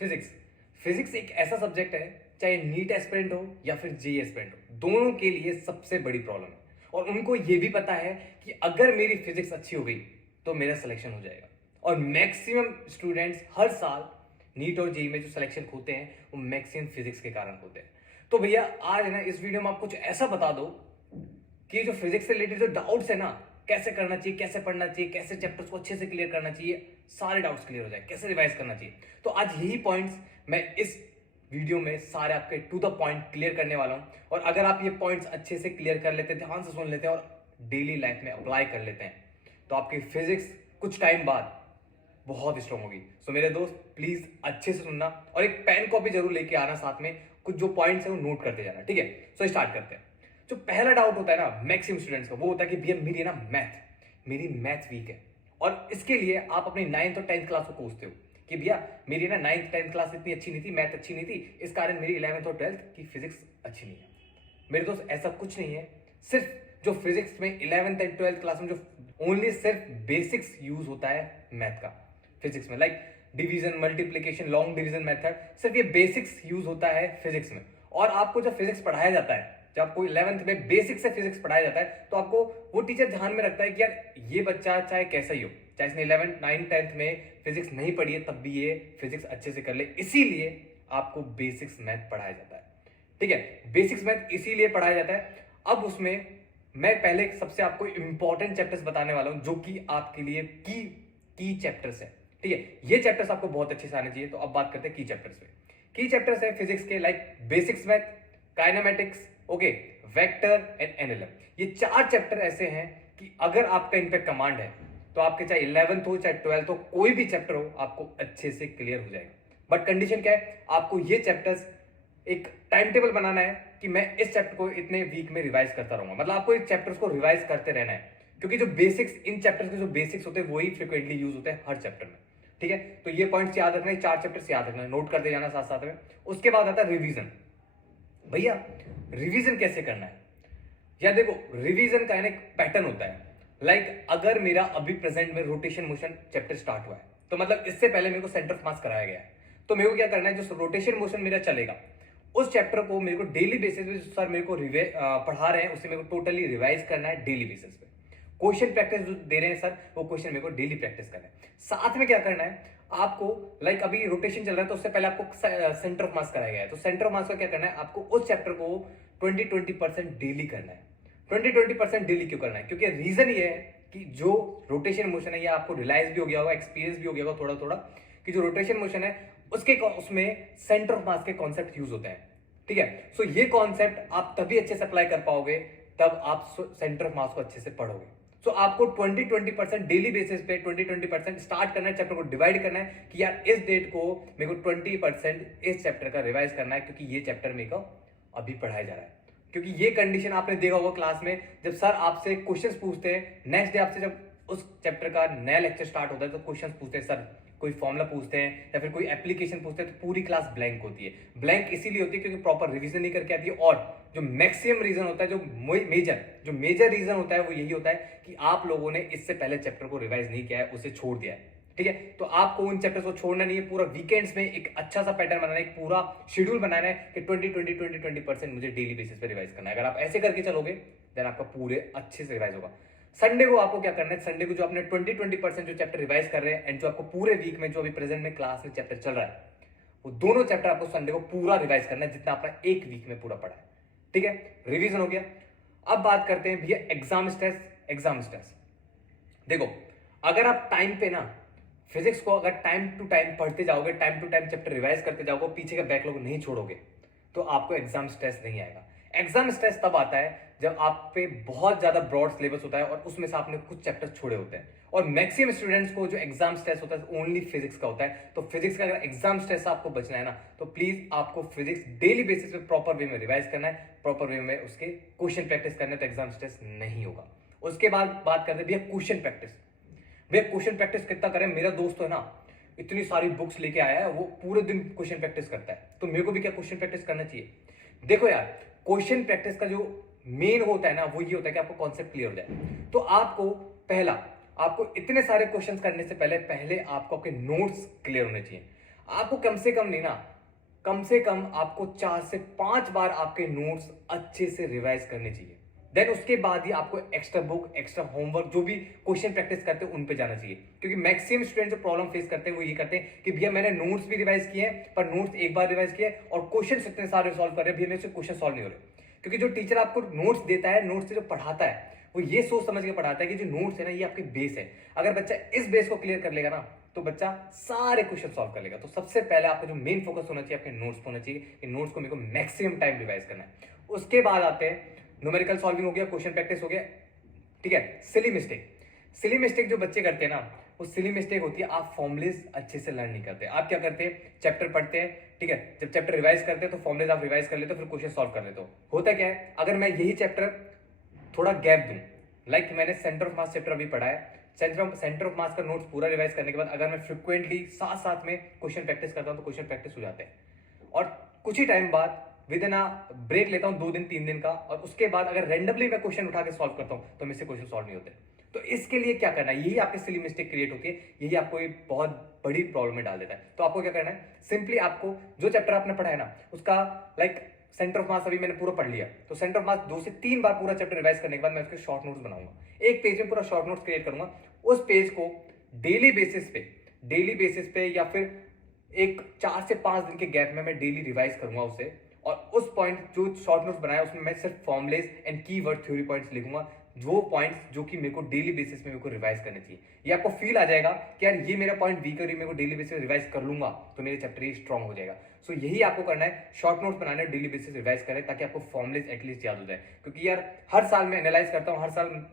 Physics physics एक ऐसा subject है, चाहे नीट एस्पिरेंट हो या फिर जेई एस्पिरेंट हो, दोनों के लिए सबसे बड़ी प्रॉब्लम है। और उनको ये भी पता है कि अगर मेरी फिजिक्स अच्छी हो गई तो मेरा सिलेक्शन हो जाएगा। और मैक्सिमम स्टूडेंट्स हर साल नीट और जेई में जो सिलेक्शन होते हैं वो मैक्सिमम फिजिक्स के कारण होते हैं। तो भैया आज ना इस वीडियो में आप कुछ ऐसा बता दो कि जो फिजिक्स से रिलेटेड जो डाउट्स है ना, कैसे करना चाहिए, कैसे पढ़ना चाहिए, कैसे चैप्टर्स को अच्छे से क्लियर करना चाहिए, सारे डाउट्स क्लियर हो जाए, कैसे रिवाइज करना चाहिए। तो आज यही पॉइंट्स मैं इस वीडियो में सारे आपके टू द पॉइंट क्लियर करने वाला हूं। और अगर आप ये पॉइंट्स अच्छे से क्लियर कर लेते हैं, ध्यान से सुन लेते हैं और डेली लाइफ में अप्लाई कर लेते हैं, तो आपकी फिजिक्स कुछ टाइम बाद बहुत स्ट्रांग होगी। सो मेरे दोस्त प्लीज अच्छे से सुनना और एक पेन कॉपी जरूर लेके आना साथ में, कुछ जो पॉइंट्स है वो नोट करते जाना, ठीक है। सो स्टार्ट करते हैं। जो पहला डाउट होता है ना मैक्सिमम स्टूडेंट्स का, वो होता है कि भैया मेरी मैथ वीक है। और इसके लिए आप अपनी 9th और 10th क्लास को पूछते हो कि भैया मेरी ना 9th 10th क्लास इतनी अच्छी नहीं थी, मैथ अच्छी नहीं थी, इस कारण मेरी 11th और 12th की फिजिक्स अच्छी नहीं है। मेरे दोस्त ऐसा कुछ नहीं है। सिर्फ जो फिजिक्स में 11th एंड 12th क्लास में जो ओनली सिर्फ बेसिक्स यूज होता है मैथ का, फिजिक्स में like division, multiplication, long division method, सिर्फ ये बेसिक्स यूज होता है फिजिक्स में। और आपको जब फिजिक्स पढ़ाया जाता है, जब आपको 11th में बेसिक से फिजिक्स पढ़ाया जाता है, तो आपको वो टीचर ध्यान में रखता है कि यार ये बच्चा चाहे कैसा ही हो, चाहे इसने 11th 9th 10th में फिजिक्स नहीं पढ़ी है, तब भी ये फिजिक्स अच्छे से कर ले, इसीलिए आपको बेसिक्स मैथ पढ़ाया जाता है, ठीक है। बेसिक्स मैथ इसीलिए पढ़ाया जाता है। अब उसमें मैं पहले सबसे आपको इंपॉर्टेंट चैप्टर्स बताने वाला हूं जो कि आपके लिए की चैप्टर्स है, ठीक है। ये चैप्टर्स आपको बहुत अच्छे से आने चाहिए। तो अब बात करते हैं की चैप्टर्स पे। की चैप्टर्स है फिजिक्स के like basics math, kinematics, okay, vector and NLM. ये 4 चैप्टर ऐसे हैं कि अगर आपका इन पे कमांड है तो आपके चाहे 11th हो चाहे 12th हो, कोई भी चैप्टर हो आपको अच्छे से क्लियर हो जाएगा। बट कंडीशन क्या है, आपको ये चैप्टर्स एक टाइम टेबल बनाना है कि मैं इस चैप्टर को इतने वीक में रिवाइज करता रहूंगा। मतलब आपको इस चैप्टर्स को रिवाइज करते रहना है, क्योंकि जो बेसिक्स इन चैप्टर्स के जो बेसिक्स होते हैं वही फ्रिक्वेंटली यूज होते हैं हर चैप्टर में, ठीक है। तो ये पॉइंट्स याद रखना है, 4 चैप्टर्स याद रखना है, नोट करते जाना साथ साथ में। उसके बाद आता है रिवीजन। भैया रिवीजन कैसे करना है यार, देखो रिवीजन का एक पैटर्न होता है। लाइक अगर मेरा अभी प्रेजेंट में रोटेशन मोशन चैप्टर स्टार्ट हुआ है, तो मतलब इससे पहले मेरे को सेंटर ऑफ मास कराया गया है, तो मेरे को क्या करना है, जो रोटेशन मोशन मेरा चलेगा उस चैप्टर को मेरे को डेली बेसिस पे सर मेरे को पढ़ा रहे हैं उसे मेरे को टोटली रिवाइज करना है डेली बेसिस पे। क्वेश्चन प्रैक्टिस जो दे रहे हैं सर, वो क्वेश्चन मेरे को डेली प्रैक्टिस करना है। साथ में क्या करना है आपको, लाइक अभी रोटेशन चल रहा है तो उससे पहले आपको सेंटर ऑफ मास कराया गया है, तो सेंटर ऑफ मास का क्या करना है, आपको उस चैप्टर को 20-20% डेली करना है। 20-20% डेली क्यों करना है, क्योंकि रीजन ये है कि जो रोटेशन मोशन है ये आपको रियलाइज भी हो गया होगा, एक्सपीरियंस भी हो गया होगा थोड़ा थोड़ा, कि जो रोटेशन मोशन है उसमें सेंटर ऑफ मास के कॉन्सेप्ट यूज होते हैं, ठीक है। सो ये कॉन्सेप्ट आप तभी अच्छे से अप्लाई कर पाओगे तब आप सेंटर ऑफ मास को अच्छे से पढ़ोगे। सो आपको 20-20% डेली बेसिस पे 20-20% स्टार्ट करना है, चैप्टर को डिवाइड करना है कि यार इस डेट को मेरे को 20% इस चैप्टर का रिवाइज करना है, क्योंकि ये चैप्टर मेरे को अभी पढ़ाया जा रहा है। क्योंकि ये कंडीशन आपने देखा होगा क्लास में, जब सर आपसे क्वेश्चंस पूछते हैं, नेक्स्ट डे आपसे जब उस चैप्टर का नया लेक्चर स्टार्ट होता है तो क्वेश्चंस पूछते हैं, सर कोई फॉर्मूला पूछते हैं या फिर कोई एप्लीकेशन पूछते हैं, तो पूरी क्लास ब्लैंक होती है। ब्लैंक इसीलिए होती है क्योंकि प्रॉपर रिवीजन नहीं करके आती है। और जो मैक्सिमम रीजन होता है, जो मेजर रीजन होता है वो यही होता है कि आप लोगों ने इससे पहले चैप्टर को रिवाइज नहीं किया है, उसे छोड़ दिया है, ठीक है। तो आपको उन चैप्टर्स को छोड़ना नहीं है, पूरा वीकेंड्स में एक अच्छा सा पैटर्न बनाना है, एक पूरा शेड्यूल बनाना है कि 20-20-20-20% मुझे डेली बेसिस पे रिवाइज करना है। अगर आप ऐसे करके चलोगे देन आपका पूरे अच्छे से रिवाइज होगा। संडे को आपको क्या करना है, संडे को जो आपने 20-20% जो चैप्टर रिवाइज कर रहे हैं एंड जो आपको पूरे वीक में जो अभी प्रेजेंट में क्लास में चैप्टर चल रहा है, वो दोनों चैप्टर आपको संडे को पूरा रिवाइज करना है, जितना आपने एक वीक में पूरा पढ़ा है, ठीक है। रिवीजन हो गया। अब बात करते हैं भैया एग्जाम स्ट्रेस। देखो अगर आप टाइम पे ना फिजिक्स को अगर टाइम टू टाइम पढ़ते जाओगे, time to time chapter revise करते जाओगे, पीछे का बैकलॉग नहीं छोड़ोगे, तो आपको एग्जाम स्ट्रेस नहीं आएगा। एग्जाम स्ट्रेस तब आता है जब आप पे बहुत ज्यादा ब्रॉड सिलेबस होता है और उसमें से आपने कुछ चैप्टर छोड़े होते हैं। और मैक्सिमम स्टूडेंट्स को जो एग्जाम स्ट्रेस होता है ओनली फिजिक्स का होता है। तो फिजिक्स का अगर एग्जाम स्ट्रेस आपको बचना है ना, तो प्लीज आपको फिजिक्स डेली बेसिस पे प्रॉपर वे में रिवाइज करना है, प्रॉपर वे में उसके क्वेश्चन प्रैक्टिस करना है, तो एग्जाम स्ट्रेस नहीं होगा। उसके बाद बात करते हैं भैया क्वेश्चन प्रैक्टिस। भैया क्वेश्चन प्रैक्टिस कितना करें, मेरा दोस्त है ना इतनी सारी बुक्स लेके आया है, वो पूरे दिन क्वेश्चन प्रैक्टिस करता है, तो मेरे को भी क्या क्वेश्चन प्रैक्टिस करना चाहिए। देखो यार क्वेश्चन प्रैक्टिस का जो मेन होता है ना वो ये होता है कि आपको कॉन्सेप्ट क्लियर हो जाए। तो आपको इतने सारे क्वेश्चंस करने से पहले आपको आपके नोट्स क्लियर होने चाहिए। आपको कम से कम नहीं ना, कम से कम आपको 4 से 5 बार आपके नोट्स अच्छे से रिवाइज करने चाहिए। देन उसके बाद ही आपको एक्स्ट्रा बुक, एक्स्ट्रा होमवर्क, जो भी क्वेश्चन प्रैक्टिस करते हैं उन पे जाना चाहिए। क्योंकि मैक्सिमम स्टूडेंट जो प्रॉब्लम फेस करते हैं वो ये करते हैं कि भैया मैंने नोट्स भी रिवाइज किए हैं, पर नोट्स एक बार रिवाइज किए और क्वेश्चन इतने सारे सॉल्व कर रहे हैं, भैया मेरे से क्वेश्चन सॉल्व नहीं हो रहे। क्योंकि जो टीचर आपको नोट्स देता है, नोट्स से जो पढ़ाता है, वो ये सोच समझ के पढ़ाता है कि जो नोट्स है ना, ये आपके बेस है। अगर बच्चा इस बेस को क्लियर कर लेगा ना, तो बच्चा सारे क्वेश्चन सॉल्व कर लेगा। तो सबसे पहले आपका जो मेन फोकस होना चाहिए, आपके नोट्स पे होना चाहिए कि नोट्स को मेरे को मैक्सिमम टाइम रिवाइज करना है। उसके बाद आते हैं न्यूमेरिकल सॉल्विंग हो गया, क्वेश्चन प्रैक्टिस हो गया, ठीक है। सिली मिस्टेक, सिली मिस्टेक जो बच्चे करते हैं ना, वो सिली मिस्टेक होती है, आप फॉर्मुलेज अच्छे से लर्न नहीं करते। आप क्या करते हैं, चैप्टर पढ़ते हैं, ठीक है, जब चैप्टर रिवाइज करते हैं तो फॉर्मुलेज आप रिवाइज कर लेते हो, फिर क्वेश्चन सॉल्व कर लेते हो। होता क्या है, अगर मैं यही चैप्टर थोड़ा गैप दूं, लाइक मैंने सेंटर ऑफ मास चैप्टर अभी पढ़ा है, सेंटर ऑफ मास का नोट्स पूरा रिवाइज करने के बाद अगर मैं फ्रिक्वेंटली साथ साथ में क्वेश्चन प्रैक्टिस करता हूं तो क्वेश्चन प्रैक्टिस हो जाते हैं। और कुछ ही टाइम बाद विद इन ब्रेक लेता हूं 2 दिन 3 दिन का, और उसके बाद अगर रैंडमली मैं क्वेश्चन उठा के सॉल्व करता हूं तो मेरे से क्वेश्चन सॉल्व नहीं होते। तो इसके लिए क्या करना है, यही आपके सिली मिस्टेक क्रिएट होती है, यही आपको एक बहुत बड़ी प्रॉब्लम में डाल देता है। तो आपको क्या करना है, सिंपली आपको जो चैप्टर आपने पढ़ा है ना, उसका लाइक सेंटर ऑफ मास अभी मैंने पूरा पढ़ लिया, तो सेंटर ऑफ मास 2 से 3 बार पूरा चैप्टर रिवाइज करने के बाद मैं उसके शॉर्ट नोट्स बनाऊंगा। एक पेज में पूरा शॉर्ट नोट्स क्रिएट करूंगा। उस पेज को डेली बेसिस पे या फिर एक 4 से 5 दिन के गैप में मैं डेली रिवाइज करूंगा उसे। और उस पॉइंट जो शॉर्ट नोट्स बनाया उसमें मैं सिर्फ formulas and keyword theory points लिखूंगा, जो पॉइंट्स जो कि मेरे को डेली बेसिस में मेरे को रिवाइज करने चाहिए। ये आपको फील आ जाएगा कि यार ये मेरा पॉइंट वीक है, मेरे को डेली बेसिस रिवाइज कर लूंगा तो मेरे चैप्टर ही स्ट्रॉन्ग हो जाएगा। सो यही आपको करना है, शॉर्ट नोट्स बनाना है, डेली बेसिस रिवाइज करें ताकि आपको फॉर्मुलेज एटलीस्ट याद हो जाए। क्योंकि यार हर साल मैं एनालाइज करता हूँ, हर साल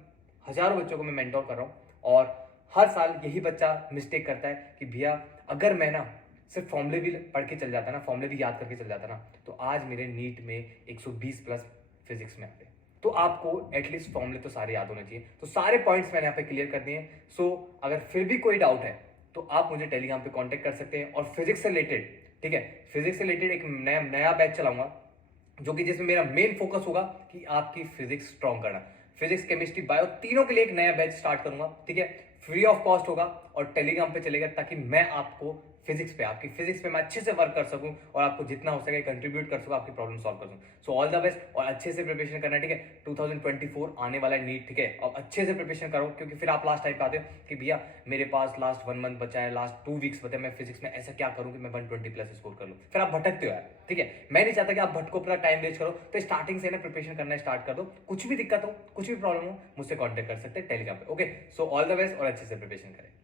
हजारों बच्चों को मैं मेंटोर कर रहा हूँ, और हर साल यही बच्चा मिस्टेक करता है कि भैया अगर मैं ना सिर्फ फॉर्मुले भी पढ़ के चल जाता ना, फॉर्मुले भी याद करके चल जाता ना, तो आज मेरे नीट में 120 प्लस फिजिक्स में आते। तो आपको एटलीस्ट फॉर्मुले तो सारे याद होने चाहिए। तो सारे पॉइंट्स मैंने यहाँ पे क्लियर कर दिए हैं। सो अगर फिर भी कोई डाउट है तो आप मुझे टेलीग्राम पे कांटेक्ट कर सकते हैं। और फिजिक्स से रिलेटेड, ठीक है, फिजिक्स से रिलेटेड एक नया बैच चलाऊंगा, जो कि जिसमें मेरा मेन फोकस होगा कि आपकी फिजिक्स स्ट्रॉन्ग करना। फिजिक्स, केमिस्ट्री, बायो तीनों के लिए एक नया बैच स्टार्ट करूंगा, ठीक है, फ्री ऑफ कॉस्ट होगा और टेलीग्राम पे चलेगा, ताकि मैं आपको आपकी फिजिक्स पे मैं अच्छे से वर्क कर सकूं और आपको जितना हो सके कंट्रीब्यूट कर सकूं, आपकी प्रॉब्लम सॉल्व कर सकूं। सो ऑल द बेस्ट, और अच्छे से प्रिपरेशन करना है, ठीक है। 2024 आने वाला है नीट, ठीक है, और अच्छे से प्रिपरेशन करो, क्योंकि फिर आप लास्ट टाइम पे आते हो कि भैया मेरे पास लास्ट 1 मंथ बचा है, लास्ट 2 वीक्स बचा है, मैं फिजिक्स में ऐसा क्या करूं कि मैं 120 प्लस स्कोर कर लूं। फिर आप भटकते हो यार, ठीक है। मैं नहीं चाहता कि आप भटको, पूरा टाइम वेस्ट करो। तो स्टार्टिंग से ना प्रिपरेशन करना स्टार्ट कर दो। कुछ भी दिक्कत हो, कुछ भी प्रॉब्लम हो, मुझसे कॉन्टेक्ट कर सकते हैं टेलीग्राम पे। Okay, so all the best और अच्छे से प्रिपरेशन करें।